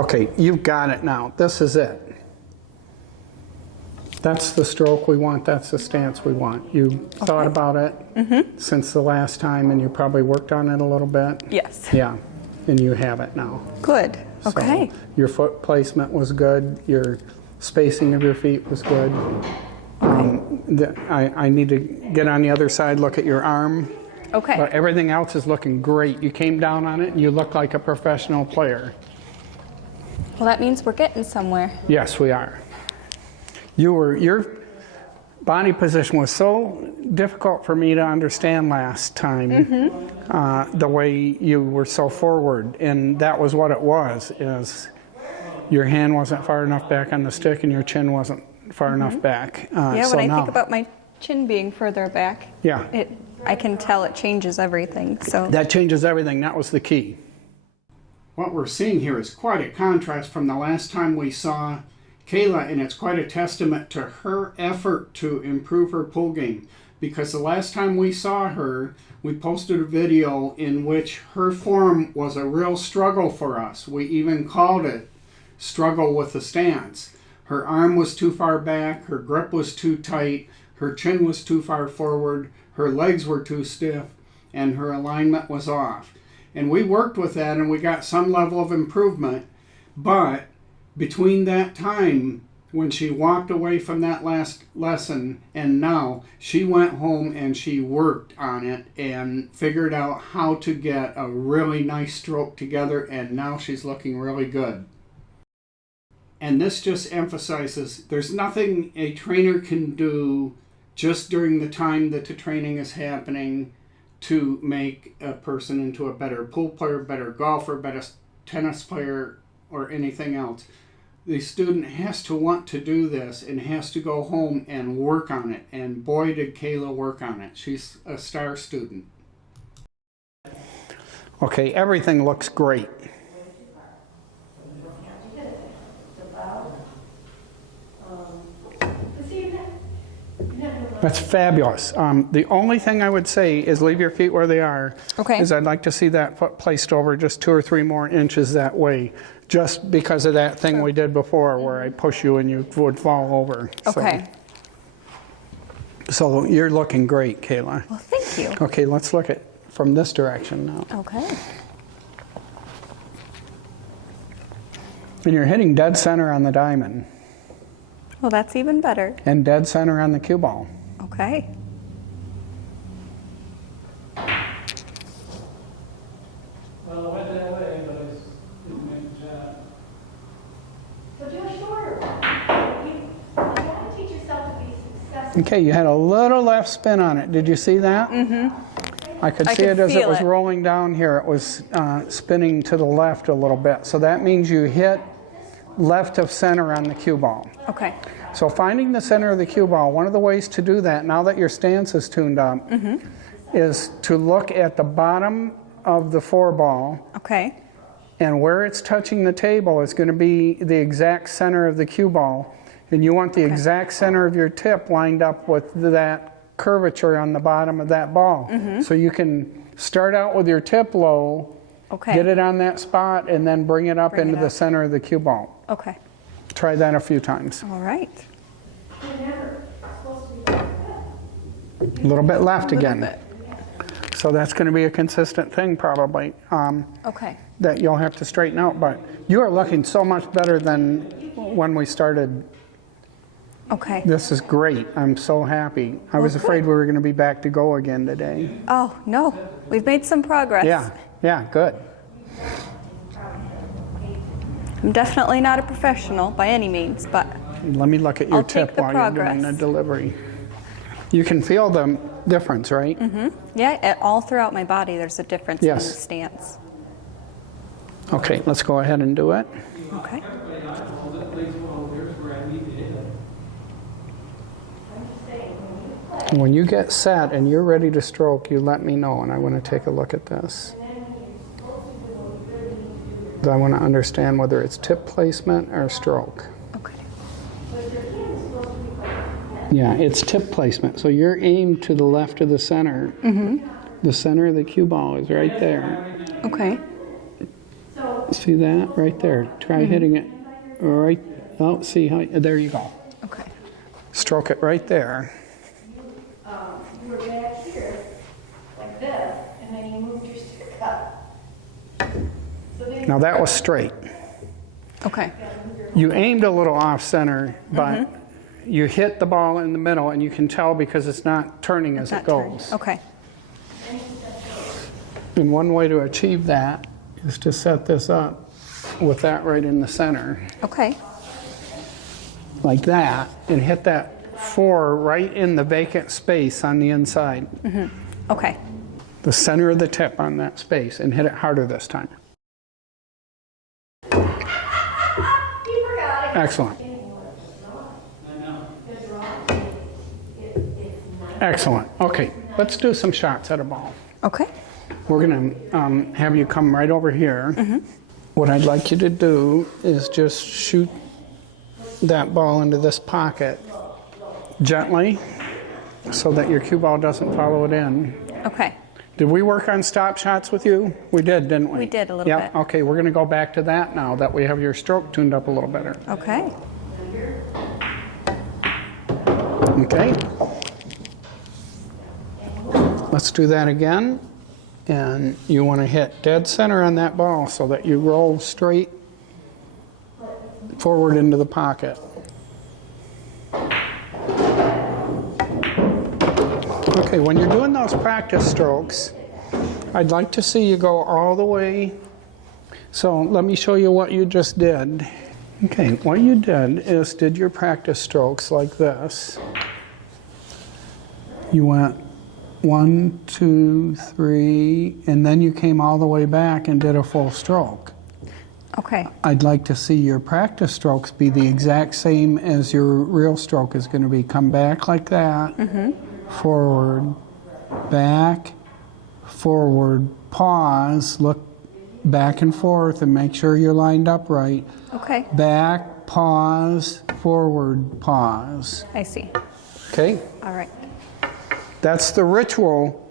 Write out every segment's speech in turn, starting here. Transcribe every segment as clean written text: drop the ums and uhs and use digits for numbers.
Okay, you've got it now. This is it. That's the stroke we want. That's the stance we want. You thought about it since the last time, and you probably worked on it a little bit? Yes. Yeah, and you have it now. Good. Okay. So your foot placement was good. Your spacing of your feet was good. I need to get on the other side, look at your arm. Okay. But everything else is looking great. You came down on it, and you look like a professional player. Well, that means we're getting somewhere. Yes, we are. Your body position was so difficult for me to understand last time, the way you were so forward, and that was what it was, is your hand wasn't far enough back on the stick and your chin wasn't far enough back. Yeah, so when I think about my chin being further back, I can tell it changes everything. So that changes everything. That was the key. What we're seeing here is quite a contrast from the last time we saw Kayla, and it's quite a testament to her effort to improve her pool game, because the last time we saw her, we posted a video in which her form was a real struggle for us. We even called it struggle with the stance. Her arm was too far back, her grip was too tight, her chin was too far forward, her legs were too stiff, and her alignment was off. And we worked with that and we got some level of improvement, but between that time when she walked away from that last lesson and now, she went home and she worked on it and figured out how to get a really nice stroke together, and now she's looking really good. And this just emphasizes there's nothing a trainer can do just during the time that the training is happening to make a person into a better pool player, better golfer, better tennis player, or anything else. The student has to want to do this and has to go home and work on it. And boy, did Kayla work on it. She's a star student. Okay, everything looks great. That's fabulous. The only thing I would say is leave your feet where they are. Okay. Is I'd like to see that foot placed over just 2 or 3 more inches that way, just because of that thing we did before where I push you and you would fall over. Okay. So you're looking great, Kayla. Well, thank you. Okay, let's look at from this direction now. Okay. And you're hitting dead center on the diamond. Well, that's even better. And dead center on the cue ball. Okay. Well, it went that way, but I didn't make the shot. So do a shorter one. You got to teach yourself to be successful. Okay, you had a little left spin on it. Did you see that? I could see it as it was rolling down here. It was spinning to the left a little bit. So that means you hit left of center on the cue ball. Okay. So finding the center of the cue ball, one of the ways to do that, now that your stance is tuned up, is to look at the bottom of the 4 ball. Okay. And where it's touching the table is going to be the exact center of the cue ball. And you want the exact center of your tip lined up with that curvature on the bottom of that ball. So you can start out with your tip low, get it on that spot, and then bring it up into the center of the cue ball. Okay. Try that a few times. All right. A little bit left again. So that's going to be a consistent thing probably that you'll have to straighten out. But you are looking so much better than when we started. Okay. This is great. I'm so happy. I was afraid we were going to be back to go again today. Oh, no. We've made some progress. Yeah, good. I'm definitely not a professional by any means, but let me look at your tip while you're progress. doing the delivery. You can feel the difference, right? Yeah, all throughout my body there's a difference in the stance. Okay, let's go ahead and do it. Okay. When you get set and you're ready to stroke, you let me know, and I want to take a look at this. I want to understand whether it's tip placement or stroke. Okay. Yeah, it's tip placement. So you're aimed to the left of the center. The center of the cue ball is right there. Okay. See that right there? Try hitting it right. Oh, see how? There you go. Okay. Stroke it right there. You were back here, like this, and then you moved your stick up. So then Now that was straight. Okay. You aimed a little off center, but you hit the ball in the middle, and you can tell because it's not turning as it Not turned. goes. Okay. And one way to achieve that is to set this up with that right in the center, Okay. like that, and hit that 4 right in the vacant space on the inside. Okay. The center of the tip on that space, and hit it harder this time. you forgot it. Excellent. Excellent. Okay, let's do some shots at a ball. Okay. We're going to have you come right over here. What I'd like you to do is just shoot that ball into this pocket gently so that your cue ball doesn't follow it in. Okay. Did we work on stop shots with you? We did, didn't we? We did a little bit. Okay, we're going to go back to that now that we have your stroke tuned up a little better. Okay. Okay. Let's do that again. And you want to hit dead center on that ball so that you roll straight forward into the pocket. Okay, when you're doing those practice strokes, I'd like to see you go all the way. So let me show you what you just did. Okay, what you did your practice strokes like this. You went 1, 2, 3, and then you came all the way back and did a full stroke. Okay. I'd like to see your practice strokes be the exact same as your real stroke is going to be. Come back like that, forward, back, forward, pause, look back and forth and make sure you're lined up right. Okay. Back, pause, forward, pause. I see. Okay? All right. That's the ritual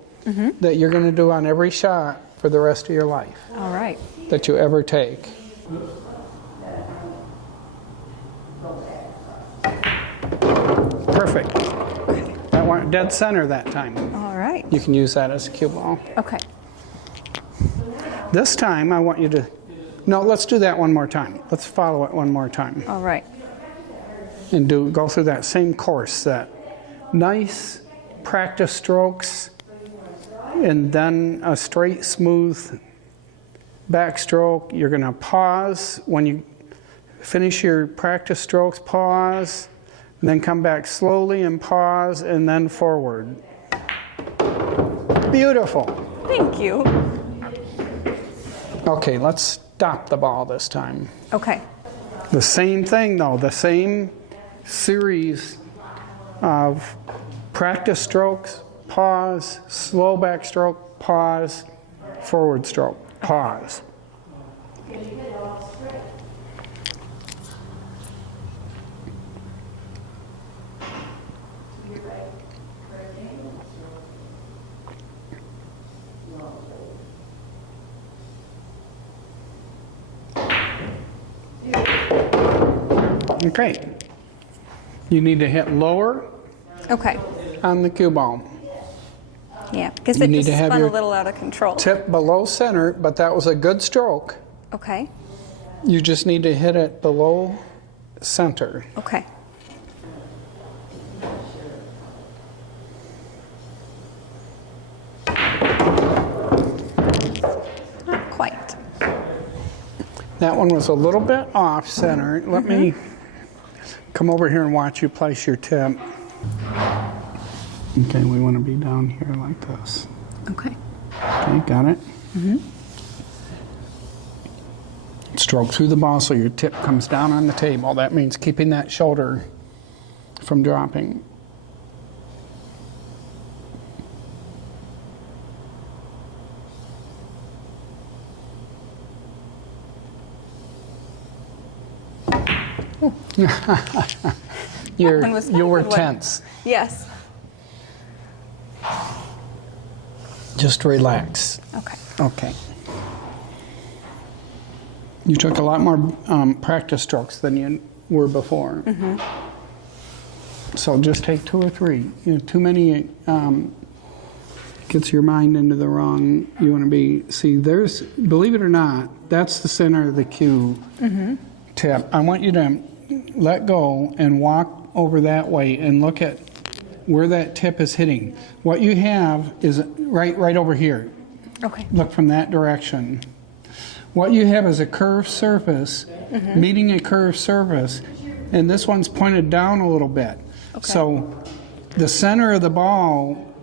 that you're going to do on every shot for the rest of your life All right. that you ever take. Perfect. That went dead center that time. All right. You can use that as a cue ball. Okay. This time I want you to, no, let's do that one more time. Let's follow it one more time. All right. And go through that same course, that nice practice strokes, and then a straight, smooth backstroke. You're going to pause when you finish your practice strokes, pause, and then come back slowly and pause, and then forward. Beautiful. Thank you. Okay, let's stop the ball this time. Okay. The same thing though, the same series of practice strokes, pause, slow backstroke, pause, forward stroke, pause. Okay. You need to hit lower Okay. on the cue ball. Yeah, because You it need just to have spun a your little out of control. Tip below center, but that was a good stroke. Okay. You just need to hit it below center. Okay. Not quite. That one was a little bit off center. Let me come over here and watch you place your tip. Okay, we want to be down here like this. Okay. Okay, got it? Stroke through the ball so your tip comes down on the table. That means keeping that shoulder from dropping. one was not You a were good one. tense. Yes. Just relax. Okay. Okay. You took a lot more practice strokes than you were before. So just take 2 or 3. Too many gets your mind into the wrong. You want to be, see, there's, believe it or not, that's the center of the Q tip. I want you to let go and walk over that way and look at where that tip is hitting. What you have is right over here. Okay. Look from that direction. What you have is a curved surface meeting a curved surface, and this one's pointed down a little bit. Okay. So the center of the ball,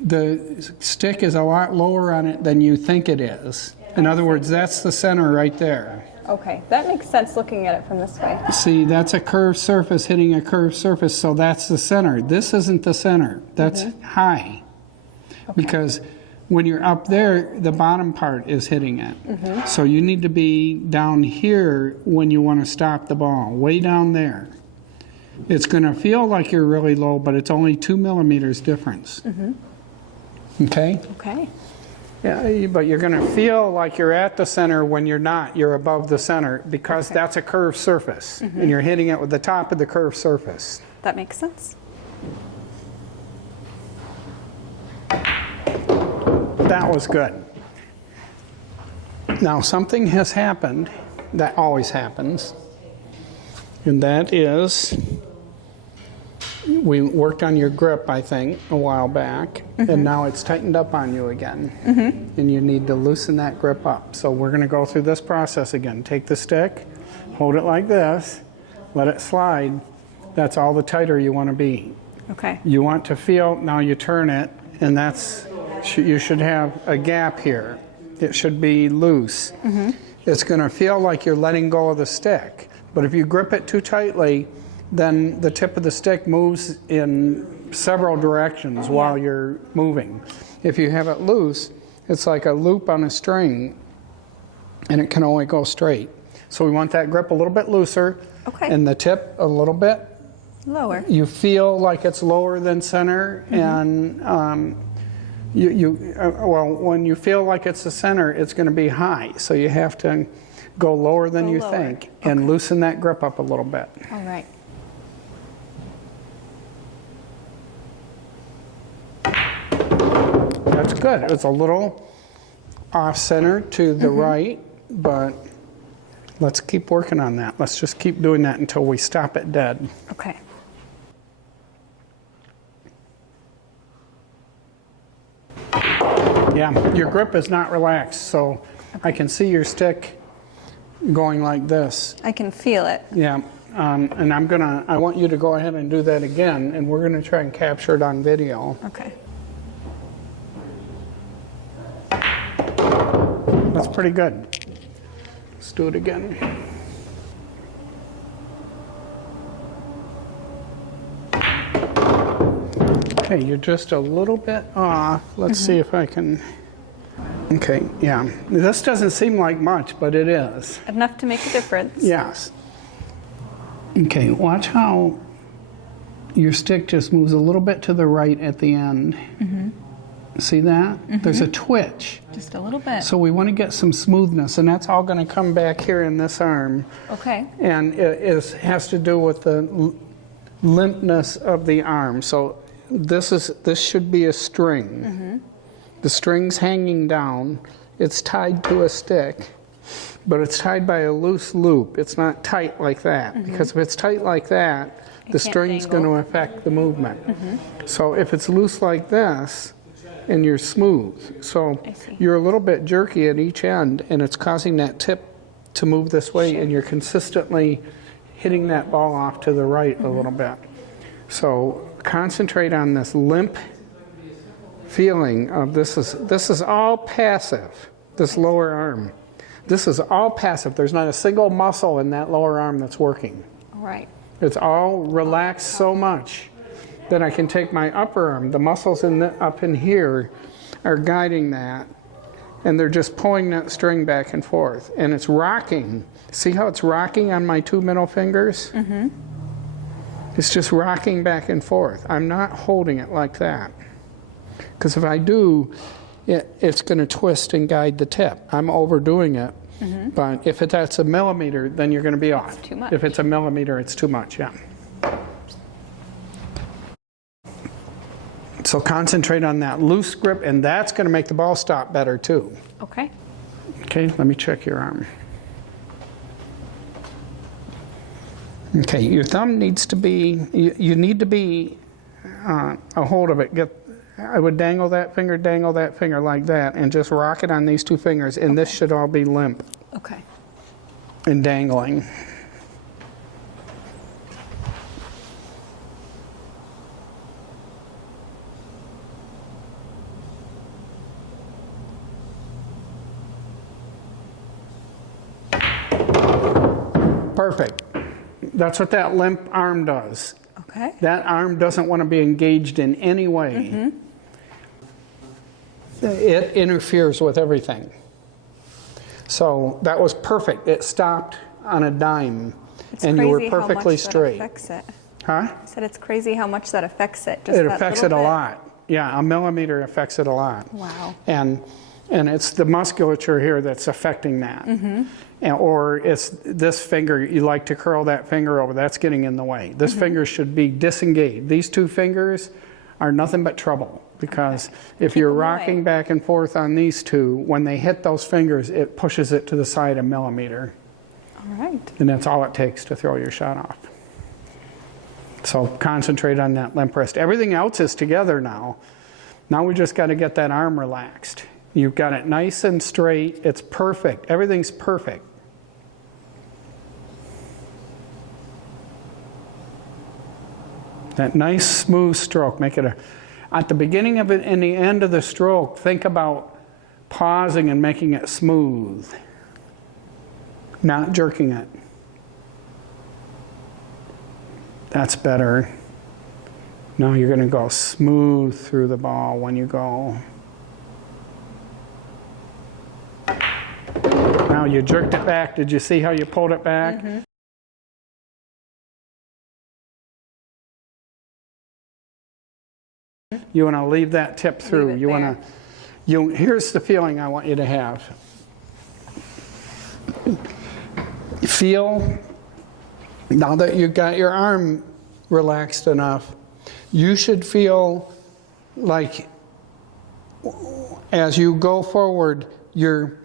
the stick is a lot lower on it than you think it is. In other words, that's the center right there. Okay, that makes sense looking at it from this way. See, that's a curved surface hitting a curved surface, so that's the center. This isn't the center. That's high. Okay. Because when you're up there, the bottom part is hitting it. So you need to be down here when you want to stop the ball, way down there. It's going to feel like you're really low, but it's only 2 millimeters difference. Okay? Okay. Yeah, but you're going to feel like you're at the center when you're not. You're above the center because that's a curved surface, and you're hitting it with the top of the curved surface. That makes sense. That was good. Now something has happened that always happens, and that is we worked on your grip, I think, a while back, and now it's tightened up on you again, and you need to loosen that grip up. So we're going to go through this process again. Take the stick, hold it like this, let it slide. That's all the tighter you want to be. Okay. You want to feel, now you turn it, and that's, you should have a gap here. It should be loose. It's going to feel like you're letting go of the stick, but if you grip it too tightly, then the tip of the stick moves in several directions while you're moving. If you have it loose, it's like a loop on a string, and it can only go straight. So we want that grip a little bit looser, and the tip a little bit lower. You feel like it's lower than center, and well, when you feel like it's the center, it's going to be high. So you have to go lower than you think and loosen that grip up a little bit. All right. That's good. It's a little off center to the right, but let's keep working on that. Let's just keep doing that until we stop it dead. Okay. Yeah, your grip is not relaxed, so I can see your stick going like this. I can feel it. Yeah, and I want you to go ahead and do that again, and we're going to try and capture it on video. Okay. That's pretty good. Let's do it again. Okay, you're just a little bit off. Let's see if I can. Okay, yeah. This doesn't seem like much, but it is. Enough to make a difference. Yes. Okay, watch how your stick just moves a little bit to the right at the end. See that? There's a twitch. Just a little bit. So we want to get some smoothness, and that's all going to come back here in this arm. Okay. And it has to do with the limpness of the arm. So this should be a string. The string's hanging down. It's tied to a stick, but it's tied by a loose loop. It's not tight like that, because if it's tight like that, the string's going to affect the movement. So if it's loose like this, and you're smooth, so you're a little bit jerky at each end, and it's causing that tip to move this way, and you're consistently hitting that ball off to the right a little bit. So concentrate on this limp feeling of this is all passive, this lower arm. This is all passive. There's not a single muscle in that lower arm that's working. All right. It's all relaxed so much that I can take my upper arm. The muscles up in here are guiding that, and they're just pulling that string back and forth. And it's rocking. See how it's rocking on my 2 middle fingers? It's just rocking back and forth. I'm not holding it like that, because if I do, it's going to twist and guide the tip. I'm overdoing it. But if that's a millimeter, then you're going to be off. too much. If it's a millimeter, it's too much, yeah. So concentrate on that loose grip, and that's going to make the ball stop better too. Okay. Okay, let me check your arm. Okay, your thumb needs to be, you need to be a hold of it. I would dangle that finger like that, and just rock it on these two fingers, and this should all be limp Okay. and dangling. Perfect. That's what that limp arm does. Okay. That arm doesn't want to be engaged in any way. It interferes with everything. So that was perfect. It stopped on a dime, and you were perfectly straight. That affects it. Huh? I said it's crazy how much that affects it. Just It that affects it little a bit. lot. Yeah, a millimeter affects it a lot. Wow. And it's the musculature here that's affecting that. Or it's this finger, you like to curl that finger over, that's getting in the way. This finger should be disengaged. These two fingers are nothing but trouble, because if you're rocking back and forth on these two, when they hit those fingers, it pushes it to the side a millimeter. All right. And that's all it takes to throw your shot off. So concentrate on that limp wrist. Everything else is together now. Now we just got to get that arm relaxed. You've got it nice and straight. It's perfect. Everything's perfect. That nice smooth stroke. Make it at the beginning of it and the end of the stroke, think about pausing and making it smooth, not jerking it. That's better. Now you're going to go smooth through the ball when you go. Now you jerked it back. Did you see how you pulled it back? You want to leave that tip through. You want to. Here's the feeling I want you to have. Feel, now that you've got your arm relaxed enough, you should feel like as you go forward, you're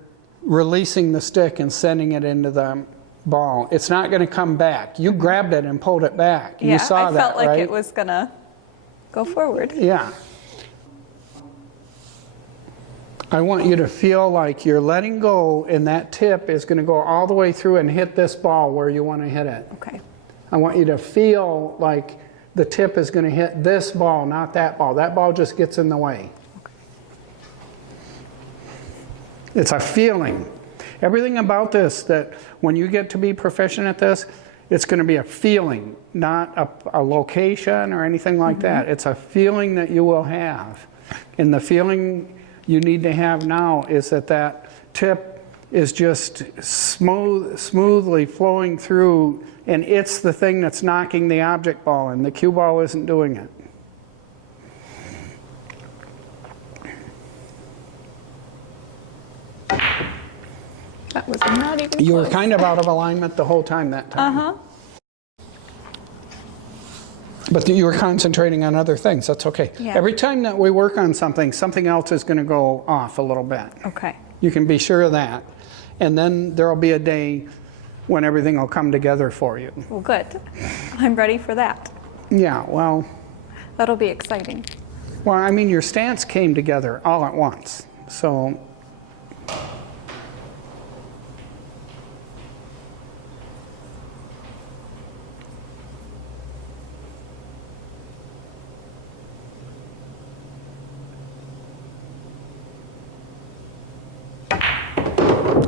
releasing the stick and sending it into the ball. It's not going to come back. You grabbed it and pulled it back. Yeah, you saw that, right? I felt like it was going to go forward. Yeah. I want you to feel like you're letting go, and that tip is going to go all the way through and hit this ball where you want to hit it. Okay. I want you to feel like the tip is going to hit this ball, not that ball. That ball just gets in the way. Okay. It's a feeling. Everything about this, that when you get to be proficient at this, it's going to be a feeling, not a location or anything like that. It's a feeling that you will have. And the feeling you need to have now is that that tip is just smoothly flowing through, and it's the thing that's knocking the object ball in. The cue ball isn't doing it. That was not even You were close. kind of out of alignment the whole time that time. But you were concentrating on other things. That's okay. Yeah. Every time that we work on something, something else is going to go off a little bit. Okay. You can be sure of that. And then there will be a day when everything will come together for you. Well, good. I'm ready for that. Yeah, well, That'll be exciting. I mean, your stance came together all at once. So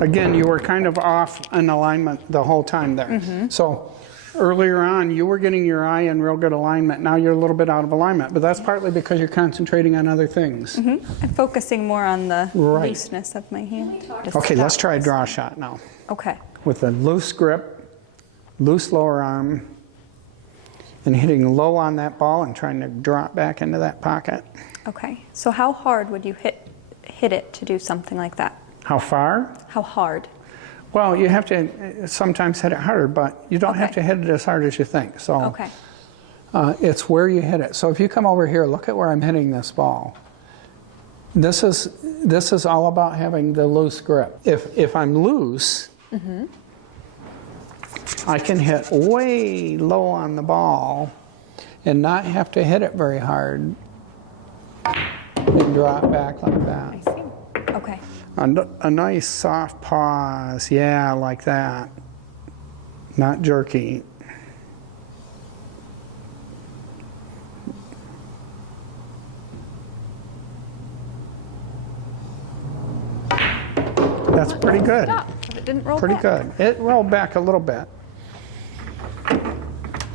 again, you were kind of off in alignment the whole time there. So earlier on, you were getting your eye in real good alignment. Now you're a little bit out of alignment, but that's partly because you're concentrating on other things. I'm focusing more on the Right. looseness of my hand. Just Okay, let's stop try a this. draw shot now. Okay. With a loose grip, loose lower arm, and hitting low on that ball and trying to draw it back into that pocket. Okay. So how hard would you hit it to do something like that? How far? How hard? Well, you have to sometimes hit it harder, but you don't have to hit it as hard as you think. So it's where you hit it. So if you come over here, look at where I'm hitting this ball. This is all about having the loose grip. If I'm loose, I can hit way low on the ball and not have to hit it very hard and drop back like that. I see. Okay. A nice soft pause, yeah, like that. Not jerky. That's pretty good. It didn't roll Pretty back. good. It rolled back a little bit.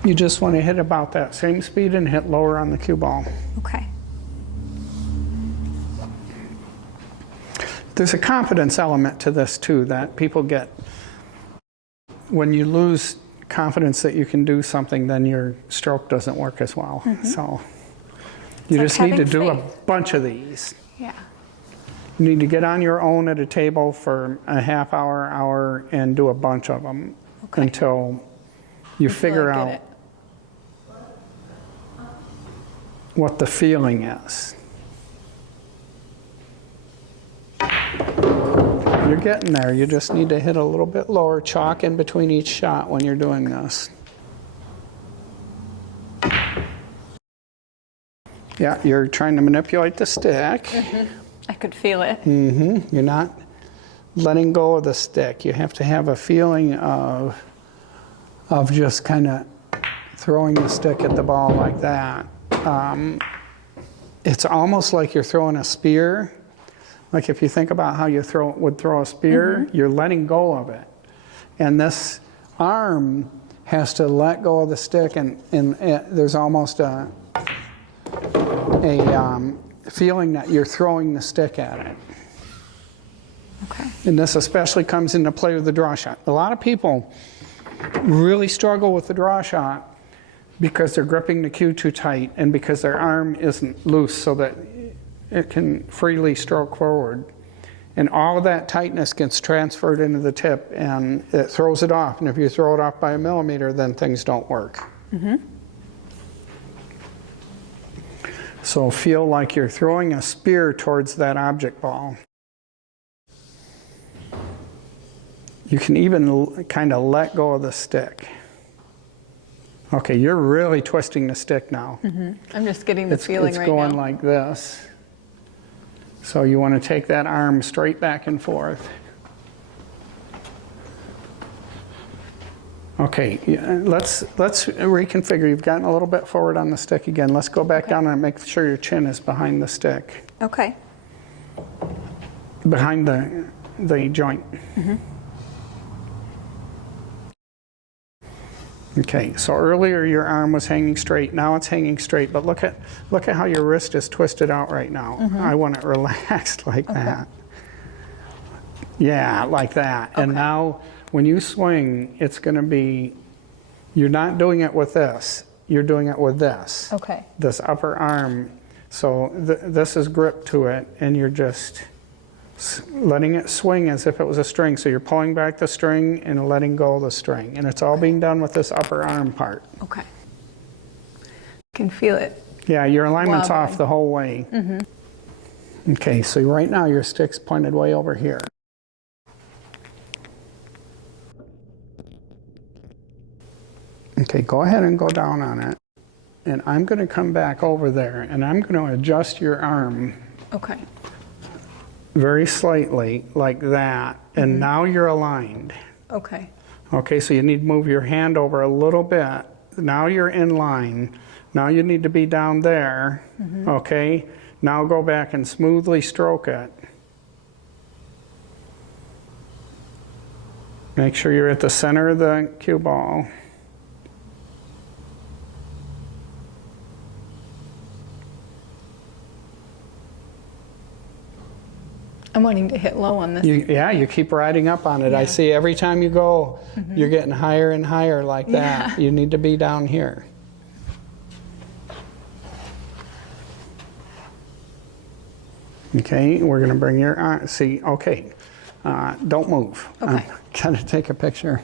You just want to hit about that same speed and hit lower on the cue ball. Okay. There's a confidence element to this too that people get. When you lose confidence that you can do something, then your stroke doesn't work as well. So you just need to do a bunch of these. Yeah. You need to get on your own at a table for a half hour, and do a bunch of them until you figure out what the feeling is. You're getting there. You just need to hit a little bit lower, chalk in between each shot when you're doing this. Yeah, you're trying to manipulate the stick. I could feel it. You're not letting go of the stick. You have to have a feeling of just kind of throwing the stick at the ball like that. It's almost like you're throwing a spear. Like if you think about how you would throw a spear, you're letting go of it. And this arm has to let go of the stick, and there's almost a feeling that you're throwing the stick at it. Okay. And this especially comes into play with the draw shot. A lot of people really struggle with the draw shot because they're gripping the cue too tight and because their arm isn't loose so that it can freely stroke forward. And all of that tightness gets transferred into the tip and it throws it off. And if you throw it off by a millimeter, then things don't work. So feel like you're throwing a spear towards that object ball. You can even kind of let go of the stick. Okay, you're really twisting the stick now. I'm just getting the feeling right now. It's going like this. So you want to take that arm straight back and forth. Okay, let's reconfigure. You've gotten a little bit forward on the stick again. Let's go back down and make sure your chin is behind the stick. Okay. Behind the joint. Okay, so earlier your arm was hanging straight, now it's hanging straight, but look at how your wrist is twisted out right now. I want it relaxed like that. Yeah, like that. And now when you swing, it's going to be, you're not doing it with this, you're doing it with this. Okay. This upper arm. So this is grip to it, and you're just letting it swing as if it was a string. So you're pulling back the string and letting go of the string. And it's all being done with this upper arm part. Okay. Can feel it. Yeah, your alignment's wobbling. off the whole way. Okay, so right now your stick's pointed way over here. Okay, go ahead and go down on it. And I'm going to come back over there and I'm going to adjust your arm. Okay. Very slightly, like that, and now you're aligned. Okay. Okay, so you need to move your hand over a little bit. Now you're in line. Now you need to be down there. Okay, now go back and smoothly stroke it. Make sure you're at the center of the cue ball. I'm wanting to hit low on this. You keep riding up on it. I see every time you go, you're getting higher and higher like that. You need to be down here. Okay, we're going to bring your arm. See, okay. Don't move. Okay. I'm gonna take a picture.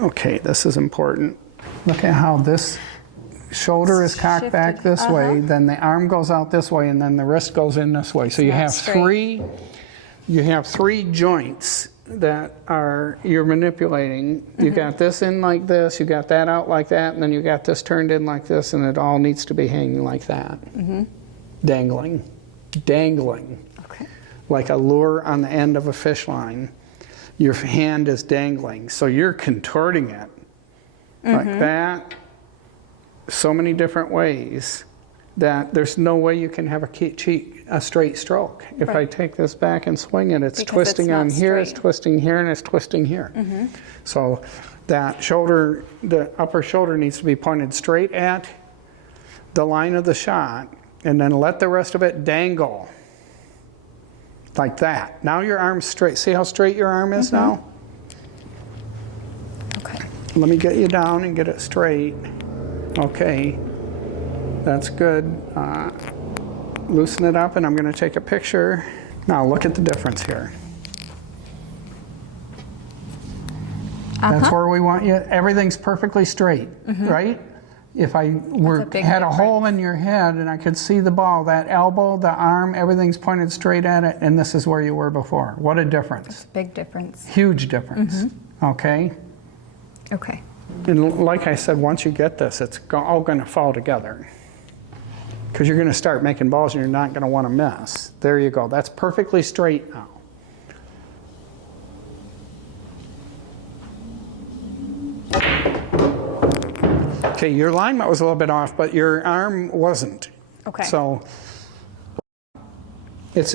Okay, this is important. Look at how this shoulder is cocked Shifted. back this way, then the arm goes out this way, and then the wrist goes in this way. So you have straight. three joints that you're manipulating. You got this in like this, you got that out like that, and then you got this turned in like this, and it all needs to be hanging like that. Dangling. Okay. Like a lure on the end of a fish line. Your hand is dangling, so you're contorting it like that, so many different ways that there's no way you can have a straight stroke. If I take this back and swing it, it's twisting on here, it's twisting here, and it's twisting here. So that shoulder, the upper shoulder needs to be pointed straight at the line of the shot, and then let the rest of it dangle. Like that. Now your arm's straight. See how straight your arm is now? Okay. Let me get you down and get it straight. Okay. That's good. Loosen it up, and I'm going to take a picture. Now look at the difference here. That's where we want you. Everything's perfectly straight, right? If I had a hole in your head and I could see the ball, that elbow, the arm, everything's pointed straight at it, and this is where you were before. What a difference. Big difference. Huge difference. Okay? Okay. And like I said, once you get this, it's all going to fall together. Because you're going to start making balls and you're not going to want to miss. There you go. That's perfectly straight now. Okay, your alignment was a little bit off, but your arm wasn't. Okay. So it's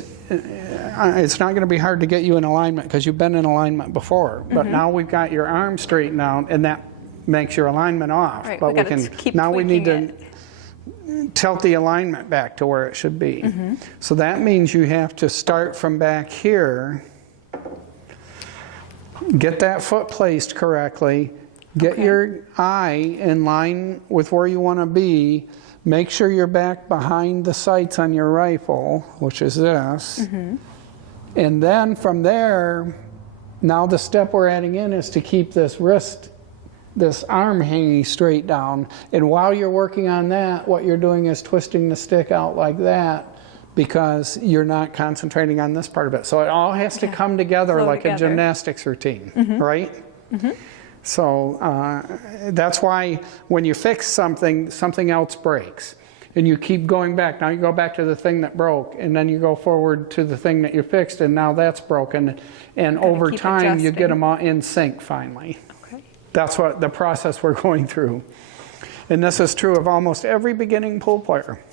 not going to be hard to get you in alignment because you've been in alignment before. But now we've got your arm straightened out, and that makes your alignment off. Right, but we can keep now we need to it. tilt the alignment back to where it should be. So that means you have to start from back here, get that foot placed correctly. Get your eye in line with where you want to be. Make sure you're back behind the sights on your rifle, which is this. And then from there, now the step we're adding in is to keep this wrist, this arm hanging straight down. And while you're working on that, what you're doing is twisting the stick out like that because you're not concentrating on this part of it. So it all has to come together like a gymnastics routine, right? So that's why when you fix something, something else breaks. And you keep going back. Now you go back to the thing that broke, and then you go forward to the thing that you fixed, and now that's broken. And over time, you get them all in sync finally. Okay. That's what the process we're going through. And this is true of almost every beginning pool player.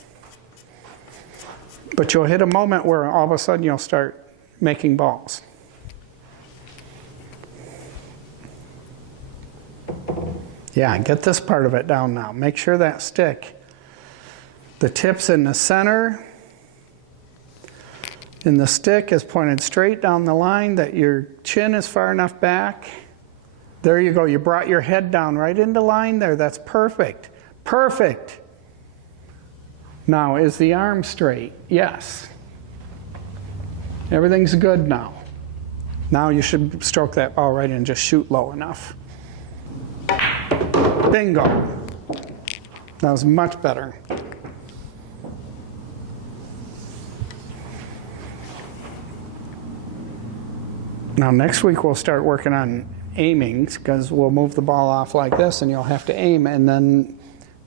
But you'll hit a moment where all of a sudden you'll start making balls. Yeah, get this part of it down now. Make sure that stick, the tip's in the center, and the stick is pointed straight down the line, that your chin is far enough back. There you go. You brought your head down right into line there. That's perfect. Perfect. Now, is the arm straight? Yes. Everything's good now. Now you should stroke that ball right in and just shoot low enough. Bingo. That was much better. Now next week we'll start working on aiming, because we'll move the ball off like this and you'll have to aim, and then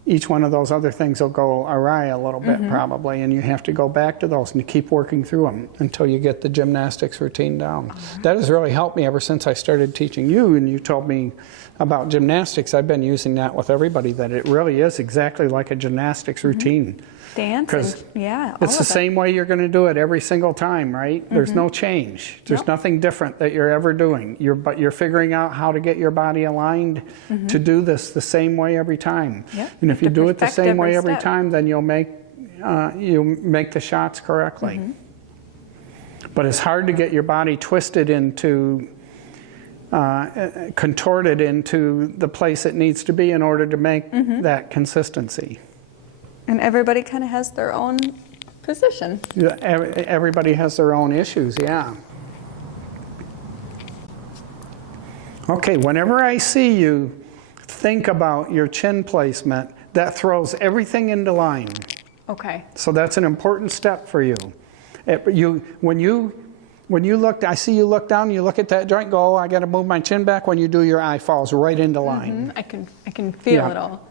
each one of those other things will go awry a little bit probably, and you have to go back to those and keep working through them until you get the gymnastics routine down. That has really helped me ever since I started teaching you, and you told me about gymnastics. I've been using that with everybody, that it really is exactly like a gymnastics routine. Dance, Because yeah, it's the same way you're going to do it every single time, right? There's no change. There's nothing different that you're ever doing. But you're figuring out how to get your body aligned to do this the same way every time. Yep. And if you do it the perfect same way every every step. time, then you'll make the shots correctly. But it's hard to get your body twisted into, contorted into the place it needs to be in order to make that consistency. And everybody kind of has their own position. Yeah, everybody has their own issues, yeah. Okay, whenever I see you think about your chin placement, that throws everything into line. Okay. So that's an important step for you. When you look, I see you look down, you look at that joint, go, oh, I got to move my chin back. When you do, your eye falls right into line. I can feel it all.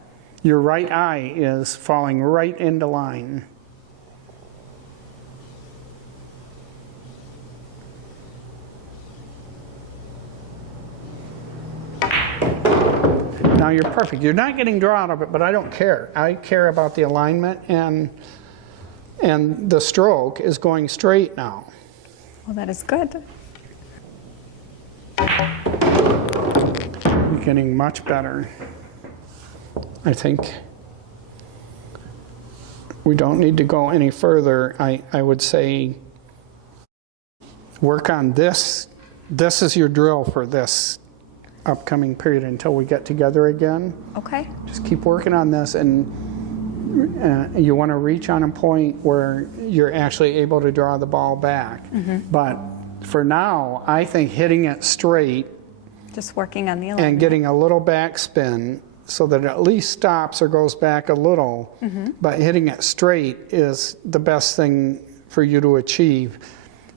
Your right eye is falling right into line. Now you're perfect. You're not getting draw out of it, but I don't care. I care about the alignment, and the stroke is going straight now. Well, that is good. You're getting much better. I think we don't need to go any further. I would say work on this. This is your drill for this upcoming period until we get together again. Okay. Just keep working on this, and you want to reach on a point where you're actually able to draw the ball back. But for now, I think hitting it straight, just working on the alignment, and getting a little backspin so that it at least stops or goes back a little, but hitting it straight is the best thing for you to achieve,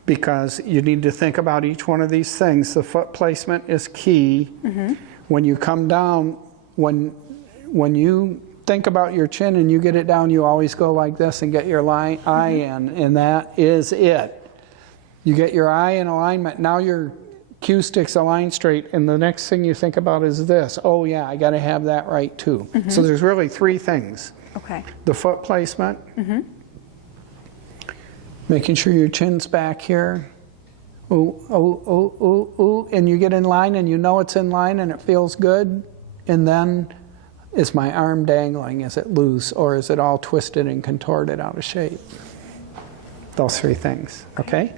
because you need to think about each one of these things. The foot placement is key. When you come down, when you think about your chin and you get it down, you always go like this and get your eye in, and that is it. You get your eye in alignment, now your cue stick's aligned straight, and the next thing you think about is this. Oh yeah, I got to have that right too. So there's really three things. Okay. The foot placement, making sure your chin's back here. Ooh, ooh, ooh, ooh, ooh, and you get in line and you know it's in line and it feels good. And then, is my arm dangling? Is it loose, or is it all twisted and contorted out of shape? Those three things, okay?